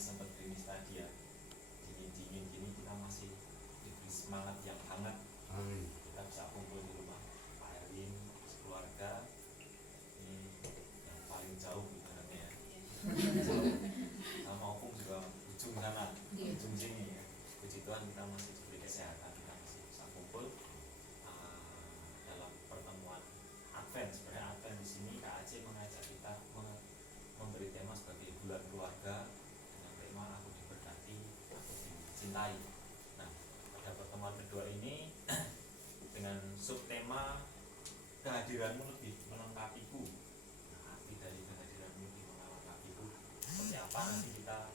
sempat gerimis tadi ya, dingin gini kita masih diberi semangat yang hangat. Kita bisa kumpul di rumah Pak Erwin sekeluarga, ini yang paling jauh ibaratnya ya. Sama Opung juga ujung sana, ujung sini ya. Puji Tuhan kita masih diberi kesehatan, kita masih bisa kumpul dalam pertemuan Advent. Sebenarnya Advent di sini Kak Aceh mengajak kita memberi tema sebagai bulan keluarga dengan tema aku diberkati, aku dicintai. Nah, pada pertemuan kedua ini dengan subtema kehadiranmu lebih melengkapiku. Nah, arti dari kehadiranmu lebih melengkapiku seperti apa, nanti kita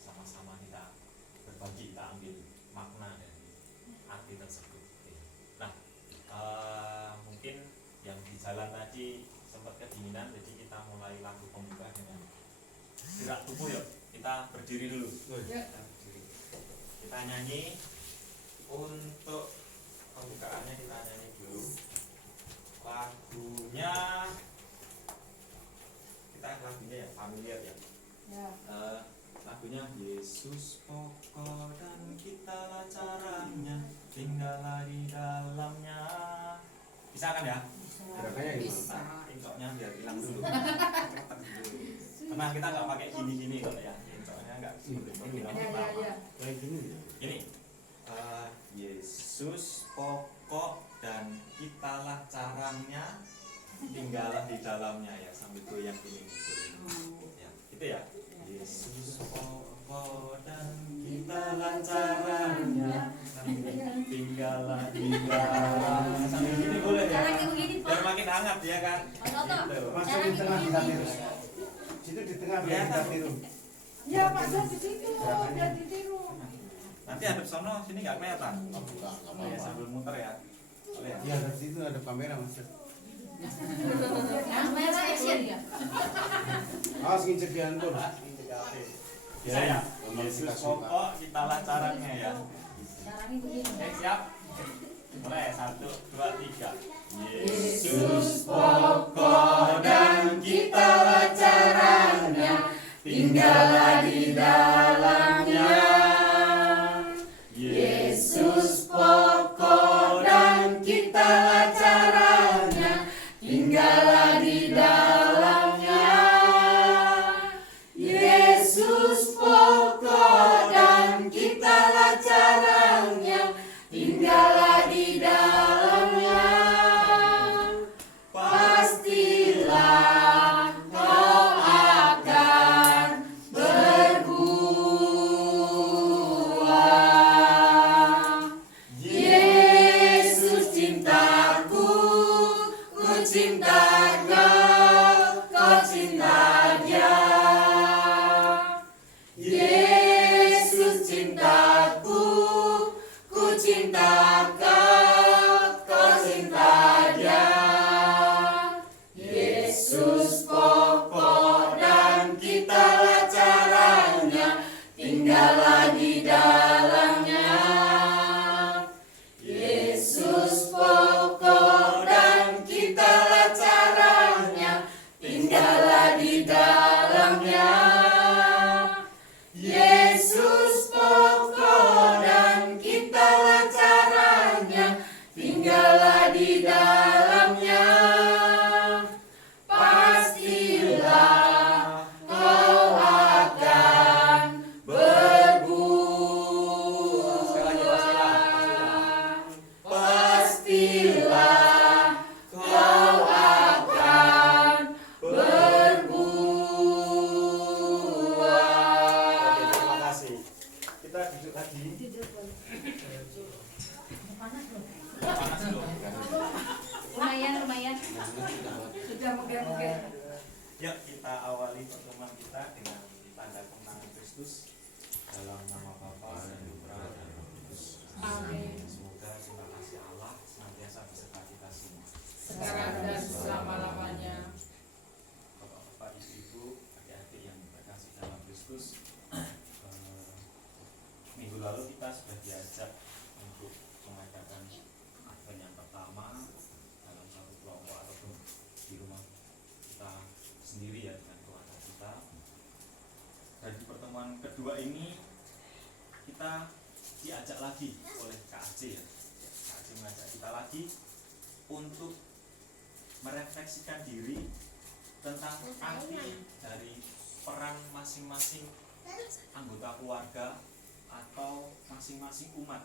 sama-sama kita berbagi, kita ambil makna dari arti tersebut. Nah, mungkin yang di jalan tadi sempat kedinginan, jadi kita mulai lagu pembuka dengan gerak tubuh. Yuk kita berdiri dulu. Kita nyanyi untuk pembukaannya, kita nyanyi dulu lagunya ya familiar ya. Lagunya Yesus pokok dan kitalah caranya, tinggallah di dalamnya. Bisa kan ya? Bisa. Incoknya biar hilang dulu. Karena kita nggak pakai gini-gini kalau ya. Incoknya nggak seperti ini. Kayak gini. Gini. Yesus pokok dan kitalah caranya, tinggallah di dalamnya ya, sambil goyang gini. Ya, gitu ya. Yesus pokok dan kitalah caranya, tinggallah di dalamnya. Sambil gini boleh ya? Biar makin hangat ya kan? Gitu. Masuk di tengah kita tiru. Situ di tengah biar kita tiru. Ya masuk di situ biar ditiru. Nanti hadap sono sini nggak kelihatan. Ya sambil muter ya. Boleh ya? Iya, dari situ ada kamera Mas. Kamera action ya. Awas ngincer di handphone. Bisa ya? Yesus pokok kitalah caranya ya. Caranya begini. Oke, siap? Mulai 1, 2, 3. Yesus pokok dan kitalah caranya, tinggallah di dalamnya. Yesus pokok dan kitalah caranya, tinggallah di dalamnya. Yesus pokok dan kitalah caranya, tinggallah di dalamnya. Pastilah kau akan berbuah. Yesus cintaku, ku cinta kau, kau cinta dia. Yesus cintaku, ku cinta kau, kau cinta dia. Yesus pokok dan kitalah caranya, tinggallah di dalamnya. Yesus pokok dan kitalah caranya, ini kita diajak lagi oleh Kak Aceh ya. Kak Aceh mengajak kita lagi untuk merefleksikan diri tentang arti dari peran masing-masing anggota keluarga atau masing-masing umat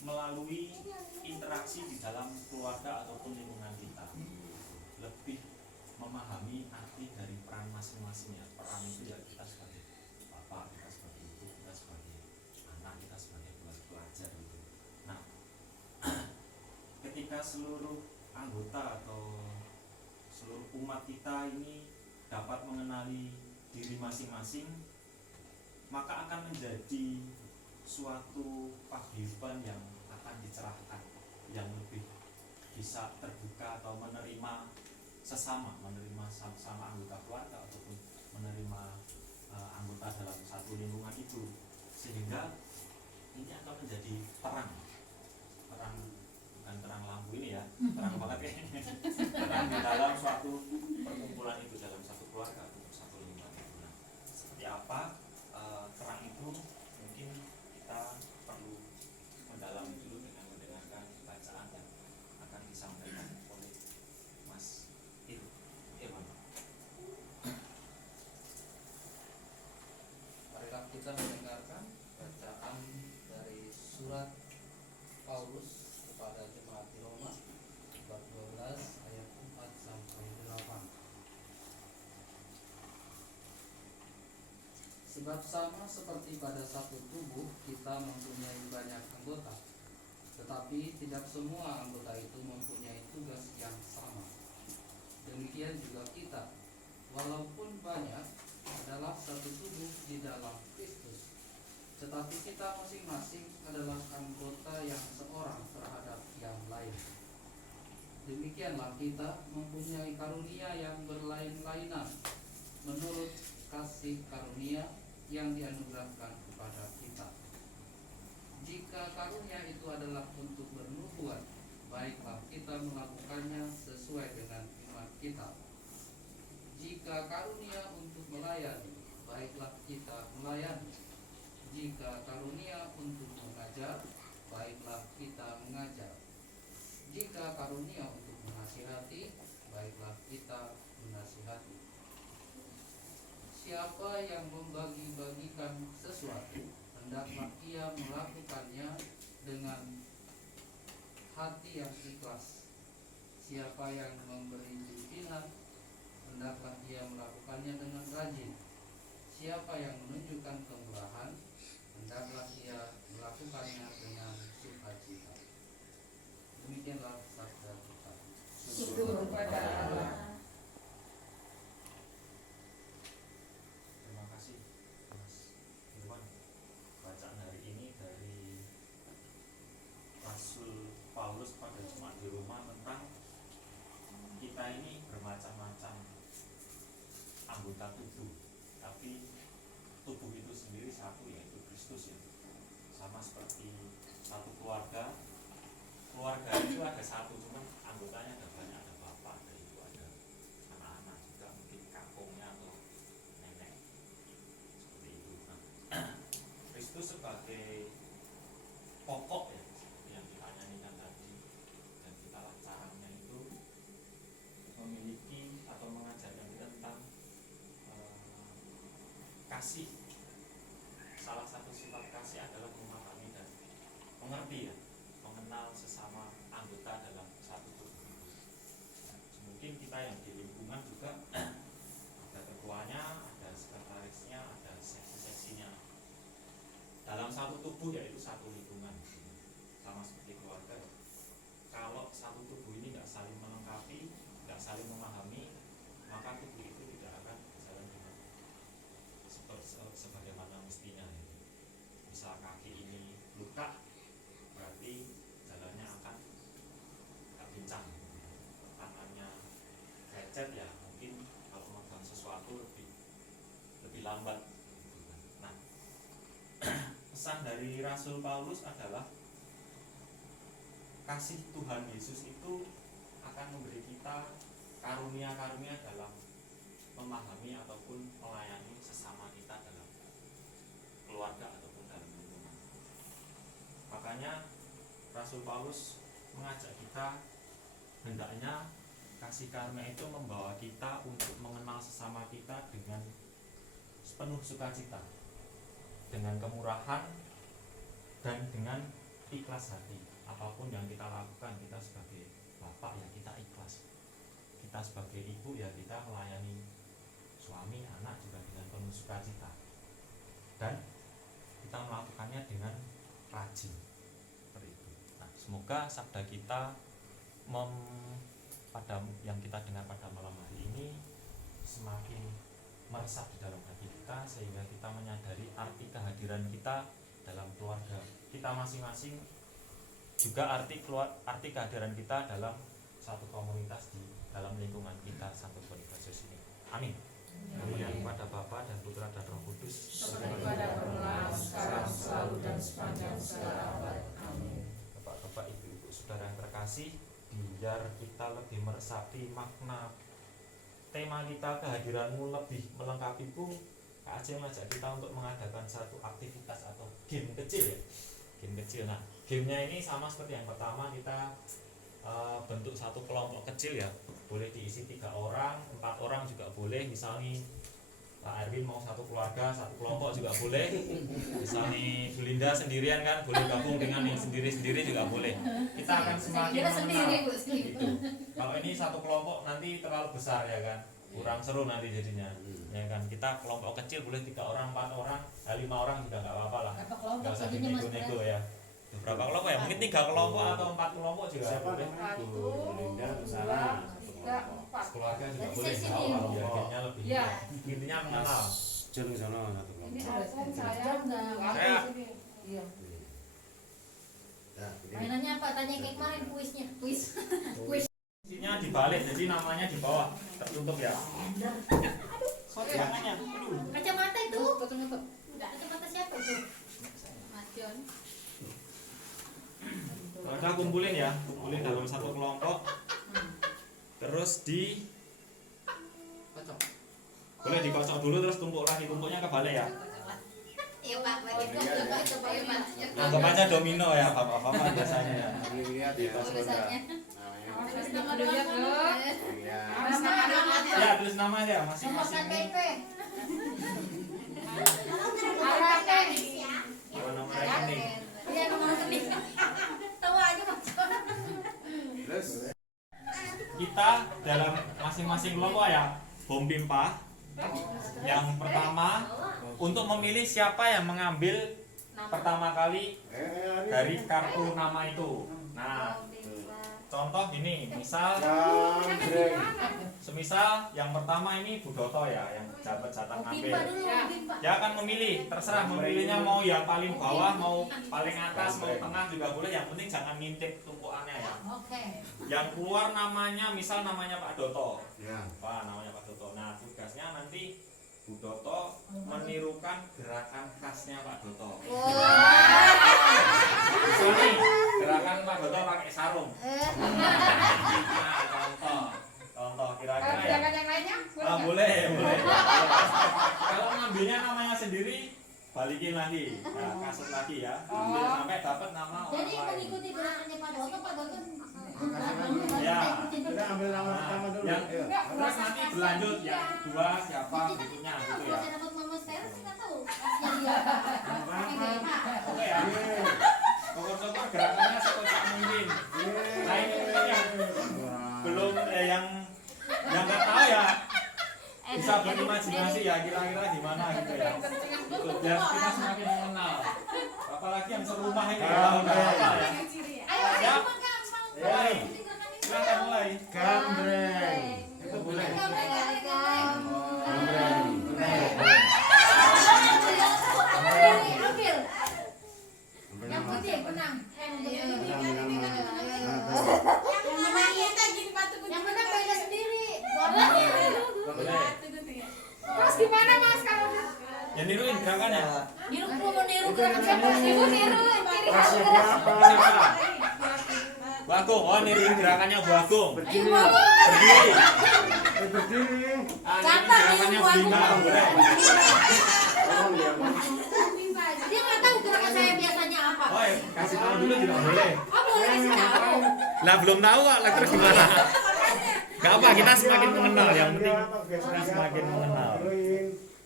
melalui interaksi di dalam keluarga ataupun lingkungan kita. Lebih memahami arti dari peran masing-masingnya. Peran itu ya kita sebagai bapak, kita sebagai ibu, kita sebagai anak, kita sebagai pelajar gitu. Nah, ketika seluruh anggota atau seluruh umat kita ini dapat mengenali diri masing-masing, maka akan menjadi suatu paguyuban yang akan dicerahkan, yang lebih bisa terbuka atau menerima sesama, menerima sama anggota keluarga ataupun menerima anggota dalam satu lingkungan itu, sehingga ini akan menjadi terang bukan terang lampu ini ya, terang banget kayaknya, terang di dalam suatu perkumpulan itu, dalam satu keluarga atau satu lingkungan itu. Nah, seperti apa terang itu, mungkin kita perlu mendalami dulu dengan mendengarkan bacaan yang akan disampaikan oleh Mas Irwan. Marilah kita mendengarkan bacaan dari surat Paulus kepada jemaat di Roma bab 12 ayat 4 sampai 8. Sebab sama seperti pada satu tubuh kita mempunyai banyak anggota, tetapi tidak semua anggota itu mempunyai tugas yang sama. Demikian juga kita, walaupun banyak, adalah satu tubuh di dalam Kristus, tetapi kita masing-masing adalah anggota yang seorang terhadap yang lain. Demikianlah kita mempunyai karunia yang berlain-lainan menurut kasih karunia yang dianugerahkan kepada kita. Jika karunia itu adalah untuk bernubuat, baiklah kita melakukannya sesuai dengan iman kita. Jika karunia untuk melayani, baiklah kita melayani. Jika karunia untuk mengajar, baiklah kita mengajar. Jika karunia untuk menasihati, baiklah kita menasihati. Siapa yang membagi-bagikan sesuatu, hendaklah ia melakukannya dengan hati yang ikhlas. Siapa yang memberi pimpinan, hendaklah ia melakukannya dengan rajin. Siapa yang menunjukkan kemurahan, hendaklah ia melakukannya dengan sukacita. Demikianlah sabda Tuhan. Syukur kepada Allah. Terima kasih Mas Irwan. Bacaan hari ini dari Rasul Paulus pada jemaat di Roma tentang kita ini bermacam-macam anggota tubuh, tapi tubuh itu sendiri satu, yaitu Kristus ya. Sama seperti satu keluarga itu ada satu, cuman anggotanya ada banyak, ada bapak, ada ibu, ada anak-anak juga, mungkin kakungnya atau nenek, seperti itu. Nah, Kristus sebagai pokok ya, yang kita nyanyikan tadi, dan kita caranya itu memiliki atau mengajarkan kita tentang kasih. Salah satu sifat kasih adalah memahami dan mengerti ya, mengenal sesama anggota dalam satu tubuh. Mungkin kita yang di lingkungan juga ada ketuanya, ada sekretarisnya, ada seksi-seksinya. Dalam satu tubuh yaitu satu lingkungan, sama seperti keluarga. Kalau satu tubuh ini nggak saling melengkapi, nggak saling memahami, maka tubuh itu tidak akan berjalan dengan sebagaimana mestinya. Misal kaki ini luka, berarti jalannya akan nggak pincang. Tangannya lecet ya, mungkin kalau memegang sesuatu lebih lambat. Nah, pesan dari Rasul Paulus adalah kasih Tuhan Yesus itu akan memberi kita karunia-karunia dalam memahami ataupun melayani sesama kita dalam keluarga ataupun dalam lingkungan. Makanya Rasul Paulus mengajak kita hendaknya kasih karunia itu membawa kita untuk mengenal sesama kita dengan penuh sukacita, dengan kemurahan dan dengan ikhlas hati. Apapun yang kita lakukan, kita sebagai bapak ya kita ikhlas, kita sebagai ibu ya kita melayani suami, anak juga dengan penuh sukacita, dan kita melakukannya dengan rajin seperti itu. Nah, semoga sabda kita pada yang kita dengar pada malam hari ini semakin meresap di dalam hati kita, sehingga kita menyadari arti kehadiran kita dalam keluarga kita masing-masing, juga arti kehadiran kita dalam satu komunitas di dalam lingkungan kita satu Bonifasius ini. Amin. Kemuliaan kepada Bapa dan Putra dan Roh Kudus, seperti pada permulaan, sekarang, selalu, dan sepanjang segala abad. Amin. Bapak-bapak, ibu-ibu, saudara yang terkasih, biar kita lebih meresapi makna tema kita, kehadiranmu lebih melengkapiku, Kak Aceh mengajak kita untuk mengadakan satu aktivitas atau game kecil ya. Game kecil. Nah, gamenya ini sama seperti yang pertama, kita bentuk satu kelompok kecil ya, boleh diisi 3 orang, 4 orang juga boleh. Misalnya Pak Erwin mau satu keluarga, satu kelompok juga boleh. Misalnya Bu Linda sendirian kan, boleh gabung dengan yang sendiri-sendiri juga boleh. Kita akan semakin mengenal gitu. Kalau ini satu kelompok nanti terlalu besar ya kan, kurang seru nanti jadinya ya kan. Kita kelompok kecil boleh 3 orang, 4 orang, 5 orang juga nggak apa-apa lah, nggak usah dinego-nego ya. Berapa kelompok ya? Mungkin 3 kelompok atau 4 kelompok juga boleh. 4 Keluarga juga boleh. Kalau biarnya lebih intinya mengenal. Jalur sana satu ini kelompok. album saya Saya. iya. Ya, ini Mainannya apa? Tanya kayak kemarin kuisnya. Kuis. Isinya dibalik, jadi namanya di bawah tertutup ya. Sorry namanya. Kacamata itu. Kacamata. Kacamata siapa itu? Mas John. Maka kumpulin ya, kumpulin dalam satu kelompok. Terus Kocok. boleh dikocok dulu, terus tumpuk lagi, tumpuknya kebalik ya. Iya Pak, begitu. Coba ya Pak. Anggap aja domino ya, bapak-bapak biasanya ya. ini lihat ya. Tulisannya. Namanya. Terus nama doang. Iya. Ya, tulis nama aja Nomor masing-masing. KTP. Bawa nomor rekening. Iya nomor rekening. Tahu aja Mas. Terus Kita dalam masing-masing kelompok ya, Bom Pimpa. Yang pertama untuk memilih siapa yang mengambil pertama kali dari kartu nama itu. Nah, contoh gini, misal Jangkrik. semisal yang pertama ini Bu Doto ya, yang dapat jatah ngambil. Pimpa dulu, Pimpa. Dia akan memilih, terserah memilihnya mau yang paling bawah, mau paling atas, mau tengah juga boleh. Yang penting jangan ngintip tumpukannya ya. Oke. Yang keluar namanya, misal namanya Pak Doto. Ya. Wah, namanya Pak Doto. Nah, tugasnya nanti Bu Doto menirukan gerakan khasnya Pak Doto. Misalnya gerakan Pak Doto pakai sarung. Nah, contoh kira-kira ya. Jangan yang lainnya. Ah, boleh. Kalau ngambilnya namanya sendiri, balikin lagi, nah, kasut lagi ya, ambil sampai dapat nama orang Jadi lain. mengikuti gerakannya Pak Doto Ya. Kita ambil nama pertama dulu. Yang Ayo. terus nanti berlanjut yang kedua siapa berikutnya gitu ya. Bisa dapat mama sekarang sih nggak tahu. Kasnya dia. Oke ya. Pokok-pokok gerakannya sekocak mungkin. Nah ini mungkin yang belum yang nggak tahu ya, bisa berimajinasi ya kira-kira gimana gitu ya. Gitu, biar kita semakin mengenal. Apalagi yang serumah ini nggak tahu nggak apa ya. Ayo, Siap? mulai. Silakan mulai. Gambreng. Itu boleh. Gambreng. Ambil. Ambil Yang nama. putih benang. Yang menang beda sendiri. Boleh. Terus gimana Mas kalau Ya niruin gerakannya. Niru mau niru gerakan siapa? Ibu niru ciri khas Kasih gerak. apa? Siapa? Bu Agung. Oh niruin gerakannya Bu Agung. Berdiri. Berdiri. Berdiri. Ah, niruin gerakannya Bu Lina. Boleh. Tolong dia, Mas. Oh ya, kasih tahu dulu juga boleh. Oh, boleh kasih tahu. Lah belum tahu kok, lah terus gimana? Gak apa, kita semakin mengenal. Yang penting kita semakin mengenal.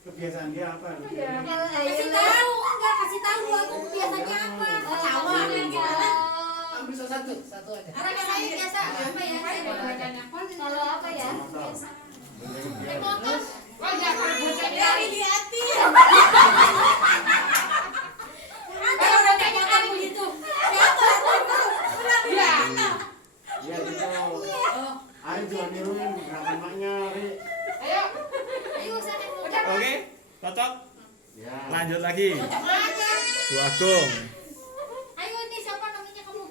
Kebiasaan dia apa? Kasih tahu, enggak kasih tahu aku biasanya apa. Tahu gitu. Ambil satu aja. Karena saya biasa apa ya? Kalau apa ya? Biasa. Naik motor. Oh ya, kalau bocah Dari di hati. Ada Kalau orang tanya tanya aku gitu. Siapa? Iya. Iya gitu. Ayo juga niruin gerakan maknya, Ri. Ayo. Ayo sana. Oke, cocok. Ya. Lanjut lagi. Mana? Bu Agung. Ayo ini siapa namanya kamu?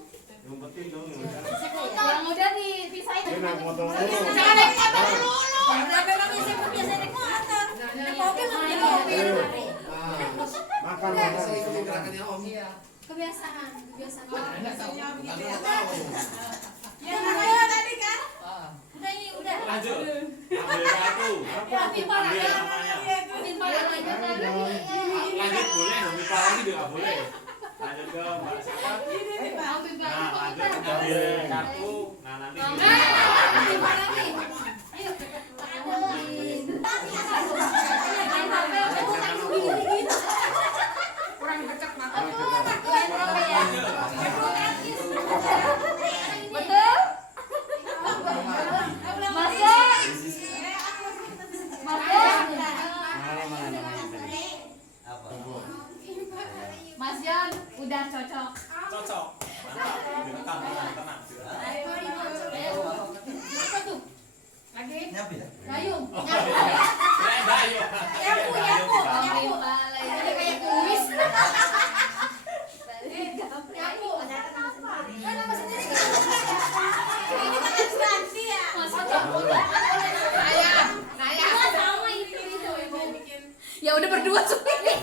Yang penting dong. Yang udah dipisahin. Dia naik motor dulu. Jangan naik motor dulu. Sampai namanya siapa biasa naik motor. Naik mobil lebih mobil. Makan. Saya ikutin gerakannya Om. Iya. Kebiasaan. Enggak tahu. Ya namanya tadi kan? Ah. Udah ini udah. Lanjut. Ambil kartu. Ya pipa lagi. Ambil namanya. Pipa lagi. Lanjut boleh, pipa lagi juga boleh. Lanjut ke Mbak siapa? Nah, lanjut ambil kartu. Nah, nanti Pipa lagi. Ayo. Kurang dekat mata. Betul? Mas Jon, udah cocok. cocok. Mantap. Tenang, tenang. Apa tuh? Lagi. Dayung. Ayo. Nyapu. Nyapu. Jadi kayak kuis. Nyapu. Kan nama sendiri. Ini kan harus ganti ya. Saya. Semua sama itu. Ya udah berdua sendiri.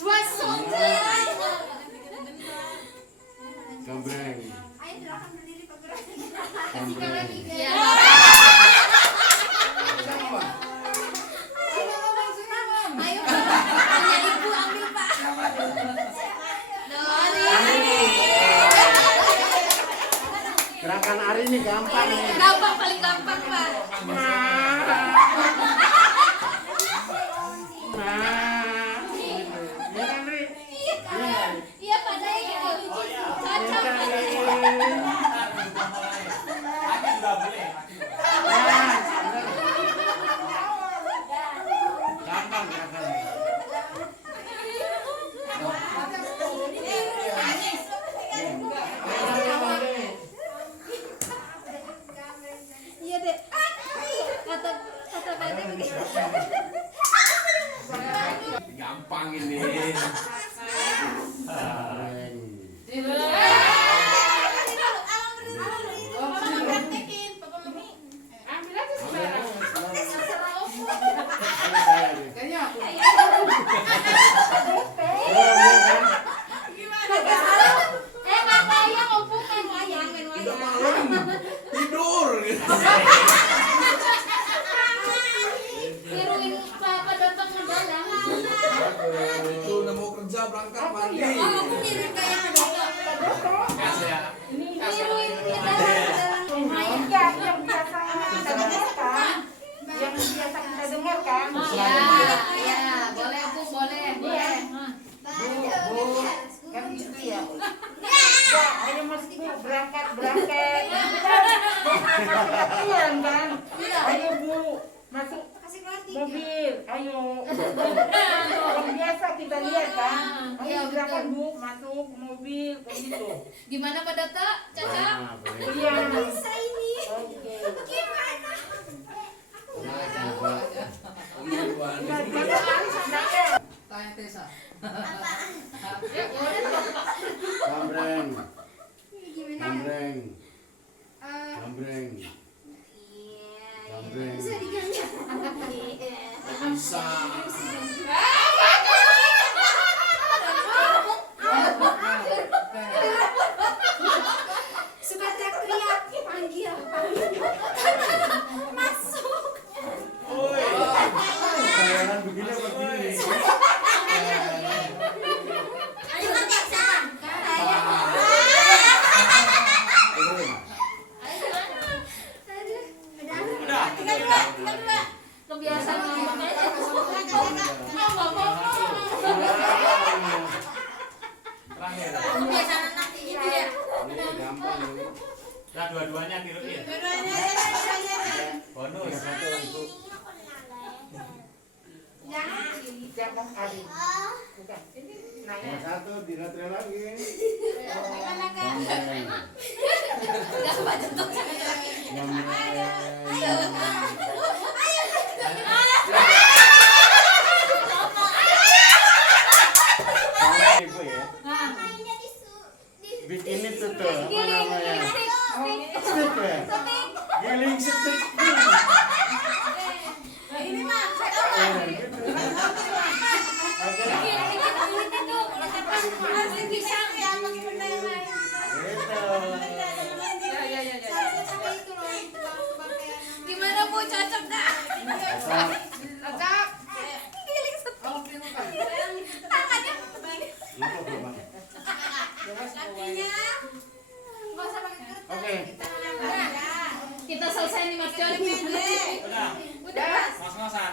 Wasuk. Gambreng. Ayo gerakan berdiri pergerakan. Gambreng. Ya. Ayo. Hanya ibu ambil Pak. Gerakan Ari ini gampang nih. Gampang, paling gampang, Pak. Iya kan, Ri? Iya pada gitu. Oh iya. Cocok. Laki juga boleh. Gampang gerakan. Iya deh. Kata Bade begitu. Gampang ini. Gambreng. Ambil aja sembarang. Kayaknya aku. Kata ayah ngomong main wayang. Tidur. Tiruin papa datang ke dalam. Itu udah mau kerja berangkat mandi. Oh, aku mirip kayak Dodo. Kasih ya. Tiruin ke dalam. Main. Yang biasa kita dengarkan, yang biasa kita dengarkan. Ya, boleh Bu, boleh. Kan gitu ya. Ya, ayo Mas Bu, berangkat. Latihan kan. Ayo Bu, masuk Kasih kelas 3. mobil. Ayo. Yang biasa kita lihat kan. Ayo Iya, gerakan betul. Bu, masuk mobil begitu. Gimana Pak Data? Cocok? Nah, boleh. Iya. Bisa ini. Oke. Gimana? Tanya Tessa. Gambreng. Gimana? Gambreng. Gambreng. Iya. Gambreng. Bisa diganti. Bisa. Suka teriak-teriak. Panggil. Masuk. Jalan begini apa begini? Ayo Udah dua-duanya tiruin. Bonus. Jangan kali. Bukan. Ini nanya. Yang satu tidak lagi. Enggak baca tuh. Ibu ya. Bikin itu tuh apa namanya? Stick ya? Giling stick. Ini mah Gitu. Oke. masih bisa ya pakai benda yang lain. Gitu. Gimana Bu, cocok dah? Cocok. Giling setik. Tangannya begini. Lupa belum pakai. Kakinya nggak usah pakai kertas. Oke. Kita aja. Kita selesai nih Mas Joni. Udah. Udah Mas. Mas-masan.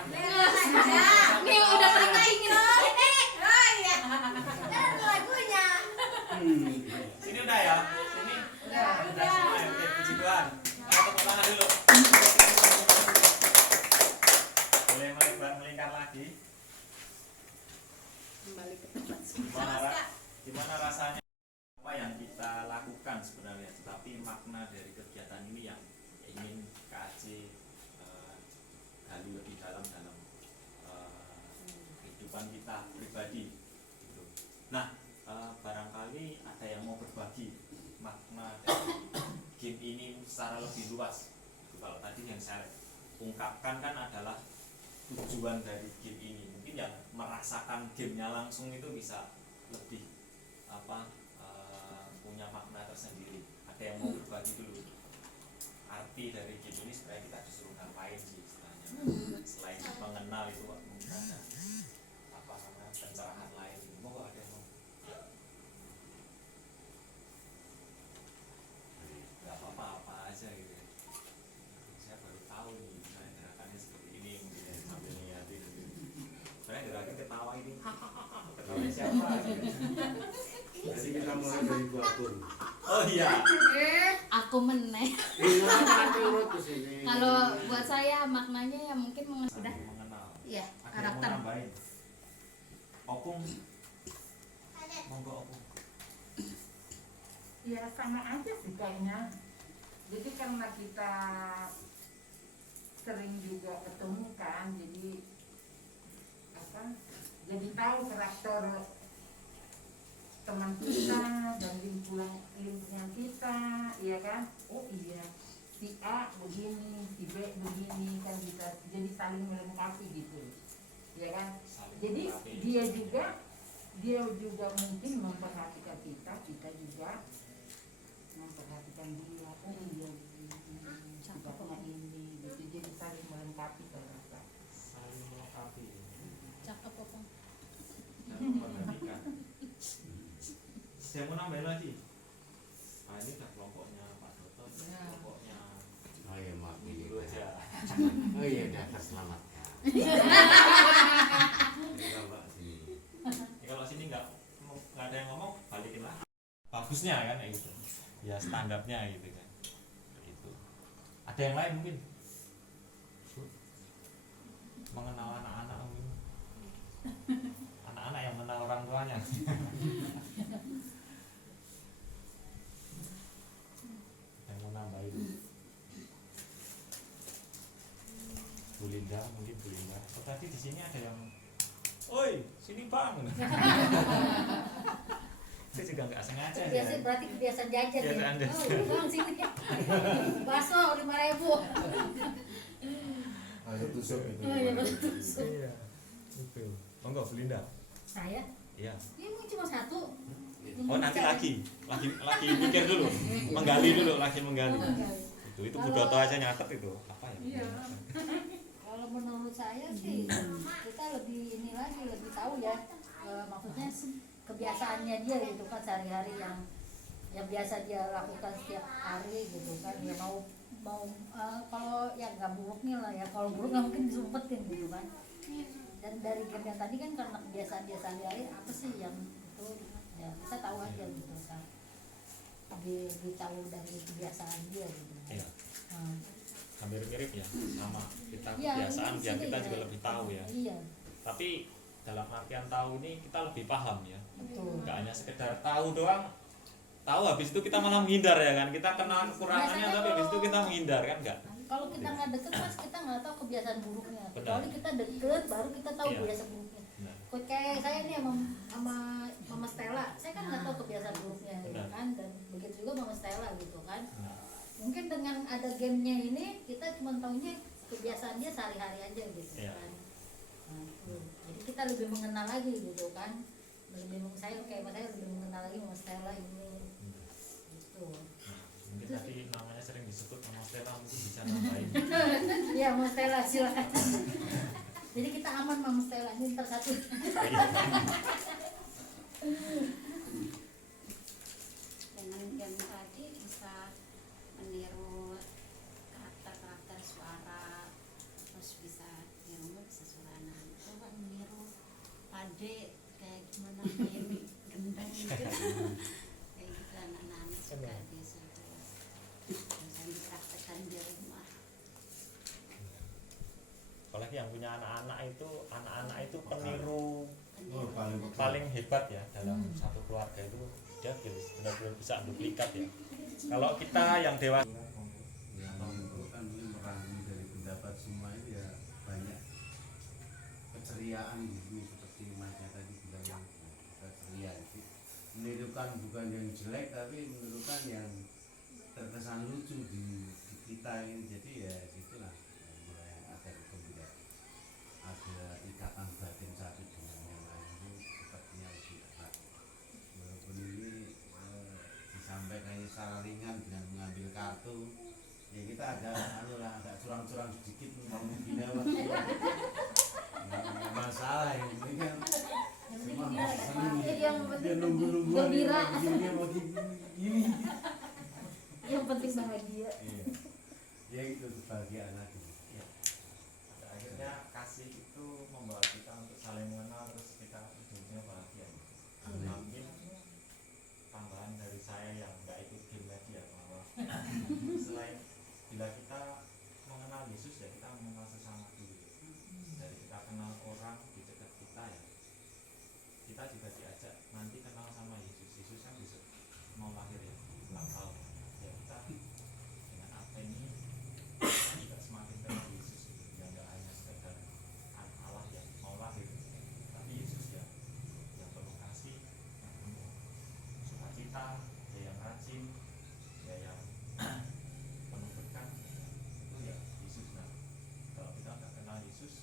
Nih udah paling ketingin. Oh iya. Kan lagunya. Sini udah ya. Sini. Udah. Semua ya. Oke, puji Tuhan. Ayo tepuk tangan dulu. Boleh melingkar lagi. Kembali ke tempat. Gimana rasanya apa yang kita lakukan sebenarnya, tetapi makna dari kegiatan ini yang ingin KAC gali lebih dalam kehidupan kita pribadi gitu. Nah, barangkali ada yang mau berbagi makna dari game ini secara lebih luas. Kalau tadi yang saya ungkapkan kan adalah tujuan dari game ini. Mungkin yang merasakan gamenya langsung itu bisa lebih punya makna tersendiri. Ada yang mau berbagi dulu arti dari game ini supaya kita disuruh ngapain sih istilahnya, selain mengenal itu mungkin ada pencerahan lain. Mau ada yang mau? Gak apa-apa aja gitu ya. Saya baru tahu nih misalnya gerakannya seperti ini, mungkin ya, sambil niatin gitu. Saya gerakan ketawa ini, ketawa siapa gitu. Jadi kita mulai dari buatun. Oh iya. Aku meneh. Nanti urut ke sini. Kalau buat saya maknanya ya mungkin sudah. Mengenal. Iya, Ada yang mau karakter. nambahin? Opung. Monggo Opung. Ya sama aja sih kayaknya. Jadi karena kita sering juga ketemu kan, jadi apa? Jadi tahu karakter teman kita dan lingkungan kita, iya kan? Oh iya, si A begini, si B begini kan bisa jadi saling melengkapi gitu, ya kan? Saling Jadi melengkapi. dia juga mungkin memperhatikan kita juga memperhatikan dia. Oh iya, sifatnya ini, gitu. Jadi saling melengkapi ternyata. Saling melengkapi. Cakep apa? Dan memperhatikan. Saya mau nambahin lagi. Nah ini udah kelompoknya Pak Doto, Ya. kelompoknya Oh iya maaf ini. dulu aja. Oh iya udah terselamatkan. Coba sini. Ya, kalau sini nggak ada yang ngomong, balikin lah. Bagusnya kan kayak gitu. Ya standarnya gitu kan. Itu. Ada yang lain mungkin? Mengenal anak-anak mungkin. Anak-anak yang mengenal orang tuanya. Yang mau nambahin? Bu Linda mungkin Bu Linda. Oh, tadi di sini ada yang, oi sini bang. Saya juga nggak sengaja. Biasa Ya. berarti kebiasaan jajan ya. Kebiasaan jajan. Oh, bang sini. Bakso 5.000. Ayo tusuk itu. Oh iya, tusuk. Iya. Itu. Monggo Bu Linda. Saya Iya. ini mungkin cuma satu. Oh nanti lagi mikir dulu, menggali dulu, lagi menggali. Itu Bu Doto aja nyatet itu apa ya? Iya. Kalau menurut saya sih kita lebih ini lagi lebih tahu ya, maksudnya kebiasaannya dia gitu kan sehari-hari yang biasa dia lakukan setiap hari gitu kan, dia mau kalau yang nggak buruknya lah ya, kalau buruk nggak mungkin disumpetin gitu kan. Dan dari game yang tadi kan karena kebiasaan dia sehari-hari apa sih yang itu ya kita tahu aja gitu kan, lebih tahu dari kebiasaan dia gitu. Iya, Nah, hampir mirip ya sama kita iya, kebiasaan ini yang sini kita ya. juga lebih tahu ya. Iya, Tapi dalam artian tahu ini kita lebih paham ya. betul. Nggak hanya sekedar tahu doang. Tahu habis itu kita malah menghindar ya kan. Kita kenal kekurangannya Biasanya tapi habis itu kalau- kita menghindar kan enggak? Kalau kita nggak deket mas, kita nggak tahu kebiasaan buruknya. Benar. Kecuali kita deket, baru kita tahu Iya. kebiasaan buruknya. Benar. Kok kayak saya nih sama Mama Stella, saya kan nggak tahu kebiasaan buruknya, gitu Benar. kan, dan begitu juga Mama Stella gitu kan. Nah, Mungkin dengan ada gamenya ini, kita cuma tahunya kebiasaan dia sehari-hari aja gitu Iya. kan. Nah, itu. Jadi kita lebih mengenal lagi gitu kan. Saya kayak saya lebih mengenal lagi Mama Stella ini. Gitu. nah, mungkin tadi namanya sering disebut sama Stella, mungkin bisa nambahin. Iya, Mama Stella silakan. Jadi kita aman Mama Stella ini ntar satu. Dengan game tadi bisa meniru karakter suara, terus bisa di rumah bisa suaranan. Coba meniru Pade kayak gimana main gendang gitu. Kayak gitu anak-anak suka disuruh. Bisa dipraktekkan di rumah. Apalagi yang punya anak-anak itu peniru Oh, paling paling hebat ya dalam satu keluarga itu, dia benar-benar bisa duplikat ya. Kalau kita yang dewasa yang menimbulkan mungkin merangkum dari pendapat semua itu ya banyak keceriaan di sini seperti masnya tadi bilang yang keceria itu menirukan bukan yang jelek tapi menirukan yang terkesan lucu di kita ini, jadi ya itulah mulai agar kemudian ada ikatan batin satu dengan yang lain itu sepertinya lebih erat walaupun ini disampaikan secara ringan dengan mengambil kartu ya kita agak curang-curang sedikit ngomong gini nggak masalah yang penting kan Yang penting semua dia seneng yang dia penting nunggu gembira. gini mau gini Yang penting bahagia. iya ya itu kebahagiaan lagi ya, pada akhirnya kasih itu membawa kita untuk saling mengenal, terus kita hidupnya bahagia. Nah, mungkin tambahan dari saya yang nggak ikut game tadi ya, bahwa selain bila kita mengenal Yesus ya kita mengenal sesama dulu. Dari kita kenal orang di dekat kita ya, kita juga diajak nanti kenal sama Yesus. Yesus kan besok mau lahir ya, ulang tahun ya, kita dengan apa ini kita juga semakin kenal Yesus yang nggak hanya sekedar anak Allah yang mau lahir, tapi Yesus ya yang penuh kasih, yang penuh sukacita, dia yang rajin, dia yang penuh berkat, itu ya Yesus. Nah, kalau kita nggak kenal Yesus,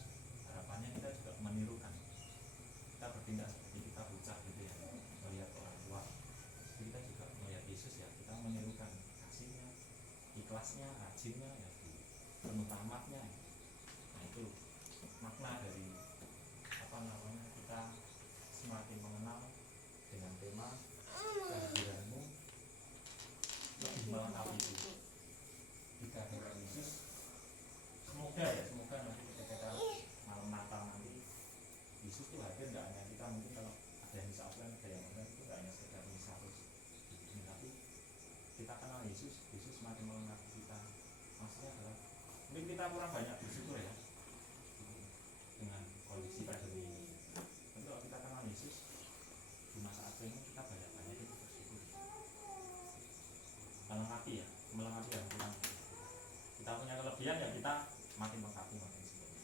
harapannya kita juga menirukan, kita bertindak seperti kita bocah gitu ya, melihat orang tua. Jadi kita juga melihat Yesus ya, kita menirukan kasihnya, ikhlasnya, rajinnya ya, penuh tamatnya. Nah, itu makna dari apa namanya, kita semakin mengenal dengan tema kehadiranmu lebih melengkapi itu. Kita dengan Yesus, semoga nanti ketika kita malam Natal nanti Yesus itu hadir, nggak hanya kita, mungkin kalau ada yang bisa offline, ada yang online, itu nggak hanya sekedar misa terus di sini, tapi kita kenal Yesus semakin melengkapi kita. Maksudnya adalah mungkin kita kurang banyak bersyukur ya dengan kondisi pandemi ini, tapi kalau kita kenal Yesus di masa Advent ini, kita banyak-banyak itu bersyukur, melengkapi yang kurang. Kita punya kelebihan ya, kita makin melengkapi, makin sempurna.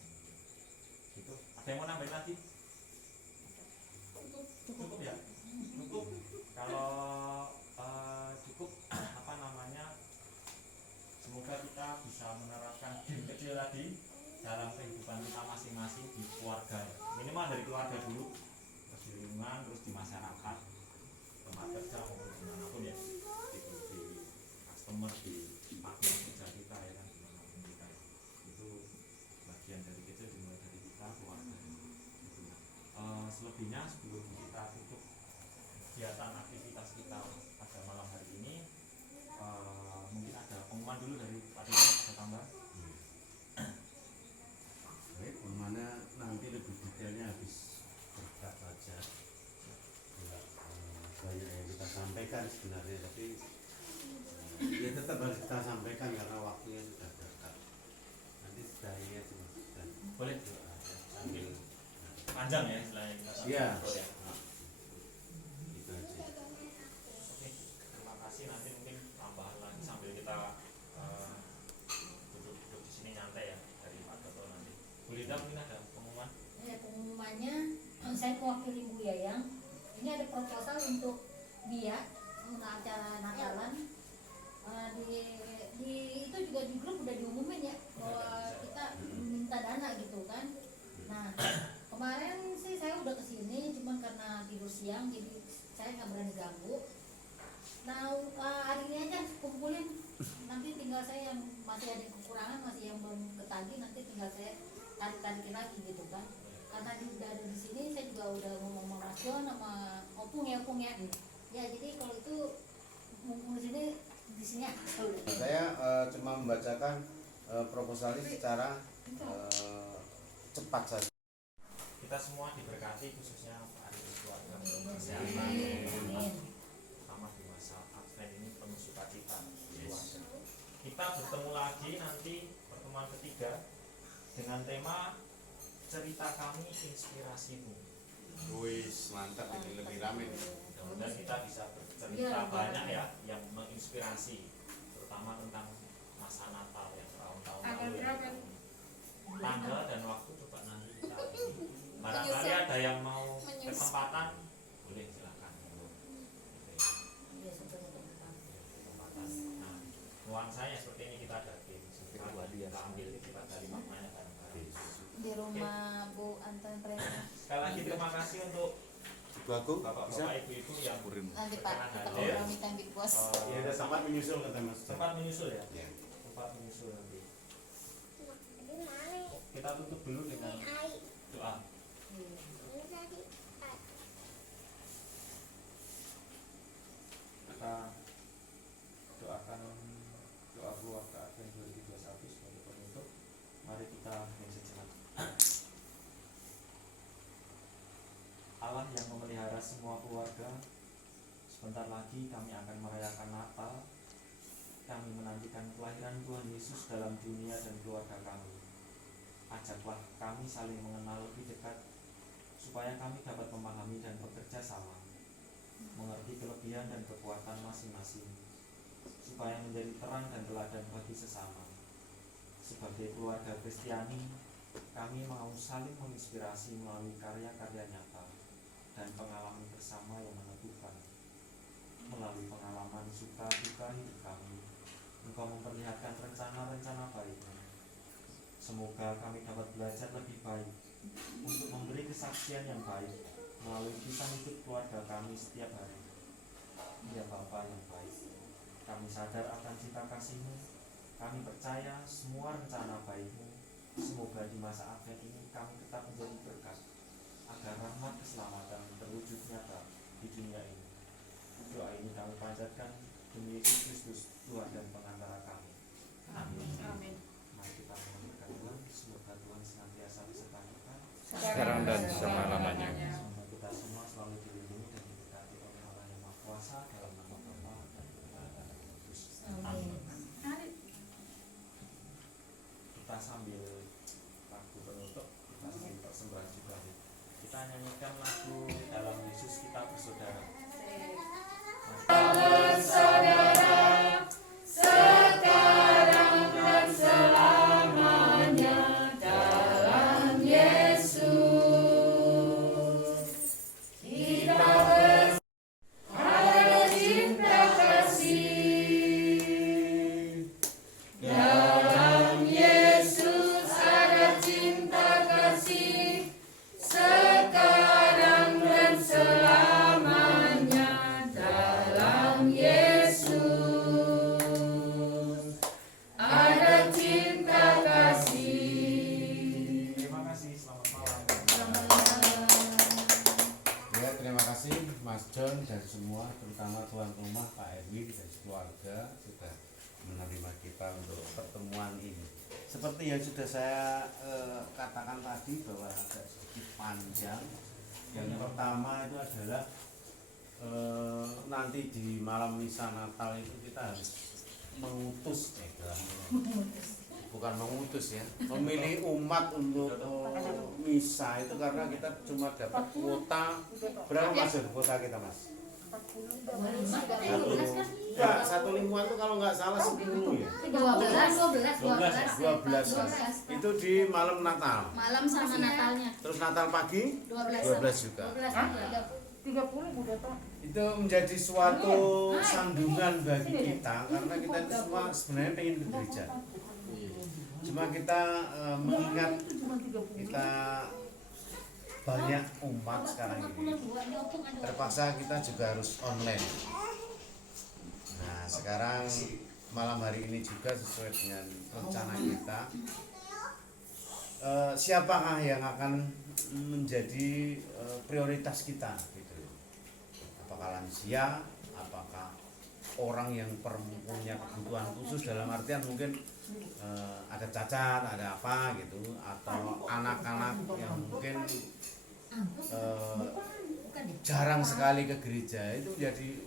Gitu. Ada yang mau nambahin lagi? Cukup ya, cukup. Kalau cukup apa namanya, semoga kita bisa menerapkan game kecil tadi dalam kehidupan kita masing-masing di keluarga ya. Minimal dari keluarga dulu, terus di lingkungan, terus di masyarakat, tempat kerja maupun dimanapun ya, di customer, di partner kerja kita ya kan, dimanapun kita ya. Itu bagian dari kecil, dimulai dari kita, keluarga gitu. Selebihnya sebelum kita tutup kegiatan aktivitas kita pada malam hari ini, mungkin ada pengumuman dulu dari Pak Dewan, ada tambahan? baik mana nanti lebih detailnya habis berkat saja ya, banyak yang kita sampaikan sebenarnya, tapi ya tetap tetap harus kita sampaikan karena waktunya sudah dekat. Nanti sudah ya dan Boleh doa ya, sambil panjang ya istilahnya kita sambil Iya. berdoa ya. itu aja. Oke, terima kasih. Nanti mungkin tambahan lagi sambil kita duduk-duduk di sini nyantai ya dari Pak Toto nanti. Bu Linda mungkin ada pengumuman? Pengumumannya saya mewakili Bu Yayang. Ini ada proposal untuk dia untuk acara Natalan. Di itu juga di grup udah diumumin ya bahwa kita minta dana gitu kan. Nah kemarin sih saya udah kesini cuman karena tidur siang jadi saya nggak berani ganggu. Nah hari ini aja kumpulin, nanti tinggal saya yang masih ada kekurangan, masih yang belum ketagi, nanti tinggal saya tarik-tarikin lagi gitu kan. Karena dia udah ada di sini, saya juga udah ngomong sama Mas John sama Opung ya. Ya jadi kalau itu mumpung di sini aja udah. Saya cuma membacakan proposalnya secara cepat saja. Kita semua diberkati khususnya Pak Ari keluarga Amin. kesehatan Amin. sama di masa Advent ini penuh sukacita keluarga. Kita bertemu lagi nanti pertemuan ketiga dengan tema cerita kami inspirasimu. Wis mantap, ini lebih rame. Mudah-mudahan kita bisa bercerita Iya, banyak iya. ya yang menginspirasi, terutama tentang masa Natal yang tahun-tahun Tanggal lalu. berapa? Tanggal dan waktu coba nanti kita barangkali ada yang mau kesempatan boleh silakan. Gitu ya. Iya, sebenarnya teman-teman. Kesempatan. Nah, nuansanya seperti ini kita ada tim sebentar, kita ambil kita dari maknanya bareng-bareng. Di rumah Bu Anton Prema. Sekali lagi terima kasih untuk Ibu aku bapak-bapak ibu-ibu yang Nanti Pak kita hadir. ngobrol minta Big Boss. Ya udah sempat menyusul kata Mas. Sempat menyusul ya, Ya. sempat menyusul nanti. Kita tutup dulu dengan doa. Kita doakan doa keluarga Advent 2021 sebagai penutup. Mari kita hening sejenak. Allah yang memelihara semua keluarga, sebentar lagi kami akan merayakan Natal. Kami menantikan kelahiran Tuhan Yesus dalam dunia dan keluarga kami. Ajaklah kami saling mengenal lebih dekat, supaya kami dapat memahami dan bekerja sama, mengerti kelebihan dan kekuatan masing-masing, supaya menjadi terang dan teladan bagi sesama. Sebagai keluarga Kristiani, kami mau saling menginspirasi melalui karya-karya nyata dan pengalaman bersama yang meneguhkan. Melalui pengalaman suka duka hidup kami, Engkau memperlihatkan rencana-rencana baik-Mu. Semoga kami dapat belajar lebih baik untuk memberi kesaksian yang baik melalui kisah hidup keluarga kami setiap hari. Ya Bapa yang baik, kami sadar akan cinta kasih-Mu. Kami percaya semua rencana baik-Mu. Semoga di masa Advent ini kami tetap menjadi berkat, agar rahmat keselamatan terwujud nyata di dunia ini. Doa ini kami panjatkan demi Yesus Kristus, Tuhan dan pengantara kami. Amin. Amin. Mari kita mengucapkan Tuhan, semoga Tuhan senantiasa beserta kita. Sekarang dan selama-lamanya. Semoga kita semua selalu dilindungi dan diberkati oleh Allah yang Maha Kuasa dalam nama Bapa dan Putra dan Roh Kudus. Amin. Kita sambil lagu penutup, kita sambil persembahan juga. Kita nyanyikan lagu Dalam Yesus Kita Bersaudara. Terima kasih, selamat malam. Ya, terima kasih Mas John dan semua, terutama tuan rumah Pak Erwin dan keluarga sudah menerima kita untuk pertemuan ini. Seperti yang sudah saya katakan tadi bahwa agak sedikit panjang. Yang pertama itu adalah nanti di malam misa Natal itu kita harus mengutus bukan mengutus ya, memilih umat untuk misa itu karena kita cuma dapat kuota berapa mas kuota kita mas? Satu lingkungan itu kalau nggak salah 10 ya. 12 itu di malam Natal. Malam sama Natalnya. Terus Natal pagi 12 juga. 30 udah Pak. Itu menjadi suatu sandungan bagi kita karena kita itu semua sebenarnya pengen ke gereja. Cuma kita mengingat kita banyak umat sekarang ini, terpaksa kita juga harus online. Nah sekarang malam hari ini juga sesuai dengan rencana kita, siapakah yang akan menjadi prioritas kita gitu. Apakah lansia, apakah orang yang punya kebutuhan khusus dalam artian mungkin ada cacat, ada apa gitu, atau anak-anak yang mungkin jarang sekali ke gereja, itu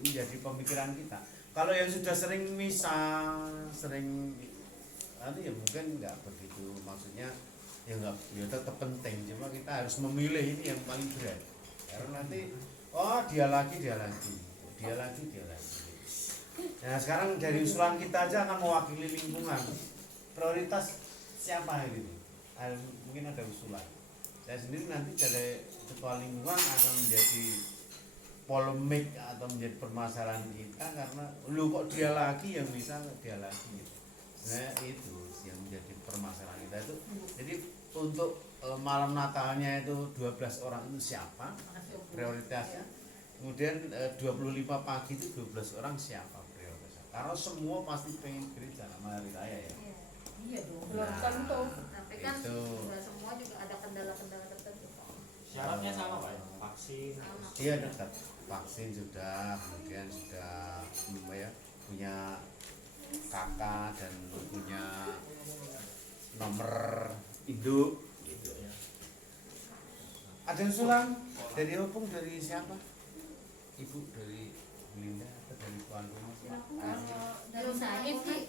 menjadi pemikiran kita. Kalau yang sudah sering misa, sering ya mungkin nggak begitu, maksudnya ya nggak, ya tetap penting, cuma kita harus memilih ini yang paling berat karena nanti dia lagi. Nah sekarang dari usulan kita aja akan mewakili lingkungan, prioritas siapa ini? Mungkin ada usulan. Saya sendiri nanti dari ketua lingkungan akan menjadi polemik atau menjadi permasalahan kita karena lu kok dia lagi yang bisa dia lagi gitu. Nah itu yang menjadi permasalahan kita itu. Jadi untuk malam Natalnya itu 12 orang itu siapa prioritasnya, kemudian 25 pagi itu 12 orang siapa prioritasnya, karena semua pasti pengen gereja sama hari raya ya. Iya dong. Tapi kan itu. nggak semua juga ada kendala-kendala tertentu. Syaratnya sama Pak, vaksin. Iya dekat, vaksin sudah, kemudian sudah punya kakak dan punya nomor induk gitu ya. Ada usulan dari Opung, dari siapa? Ibu, dari Linda atau dari tuan rumah? Dari saya sih,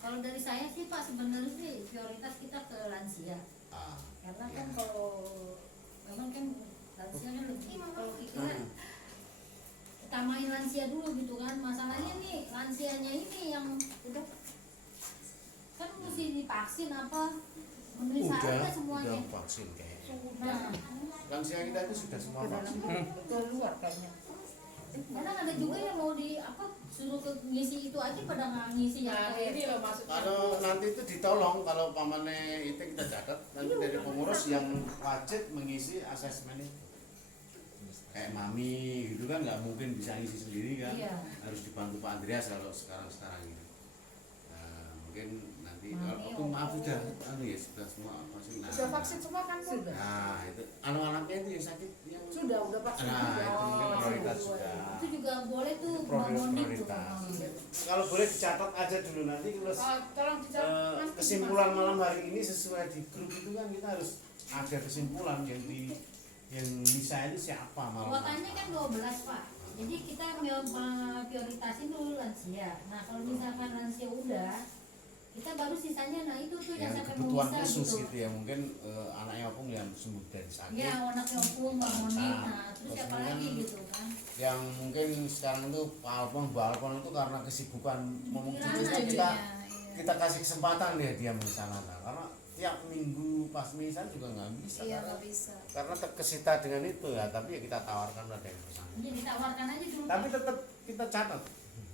kalau dari saya sih Pak sebenarnya sih prioritas kita ke lansia. Karena kan kalau memang kan lansia kan lebih, kalau kita utamain lansia dulu gitu kan. Masalahnya nih lansianya ini yang udah kan mesti divaksin apa memenuhi syaratnya semuanya. Udah vaksin kayaknya. Nah, Lansia kita itu sudah semua vaksin. Keluar kayaknya. kadang ada juga yang mau suruh ke ngisi itu aja pada nggak ngisi yang Nah, lain. ini loh maksudnya. Kalau nanti itu ditolong, kalau pamannya itu kita catat, nanti dari pengurus yang wajib mengisi asesmen itu. Kayak mami gitu kan nggak mungkin bisa ngisi sendiri kan, Iya. harus dibantu Pak Andreas kalau sekarang ini. Nah, mungkin nanti Mami, aku maaf sudah ya sudah semua vaksin. Sudah vaksin semua kan Pak? Sudah. Nah itu anak-anaknya itu yang sakit yang Udah vaksin. nah itu mungkin prioritas sudah. sudah. Itu juga boleh tuh Prioritas. Kalau boleh dicatat aja dulu nanti terus Tolong dicatat. Mas. kesimpulan malam hari ini sesuai di grup itu kan kita harus ada kesimpulan yang bisa itu siapa malam kuotanya kan 12 Pak, jadi kita prioritasin dulu lansia. Nah kalau misalkan lansia udah, kita baru sisanya nah itu tuh yang yang sampai kebutuhan bisa khusus gitu. gitu ya, mungkin anaknya Opung yang sembuh dari sakit, Ya anaknya Opung, Mbak Moni, nah terus Terus siapa kemudian lagi gitu kan. yang mungkin sekarang itu Pak Alpon, Mbak Alpon itu karena kesibukan ngomong Pikiran cucunya aja. kita kasih kesempatan dia mengisana karena tiap minggu pas misa juga nggak bisa Iya, karena, nggak bisa. karena terkesita dengan itu ya, tapi ya kita tawarkan ada yang bersama. Jadi ditawarkan aja dulu. Tapi tetap kita catat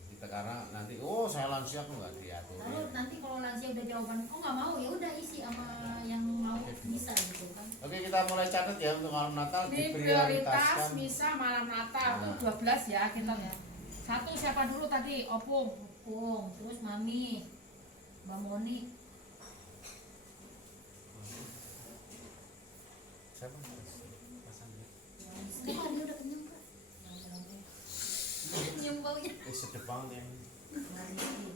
kita karena nanti saya lansia aku nggak diatur. Lalu nanti kalau lansia udah jawaban nggak mau, ya udah isi sama yang mau bisa gitu kan. Oke, kita mulai catat ya untuk malam Natal Ini prioritas diprioritaskan. misa malam Natal Nah. 12 ya kita ya. Satu siapa dulu tadi? Opung. Opung, terus Mami, Mbak Moni. Siapa? Mas Andri. Sekarang dia udah kenyang Kak. Nyium baunya. Sedep banget ya. Nah, ini.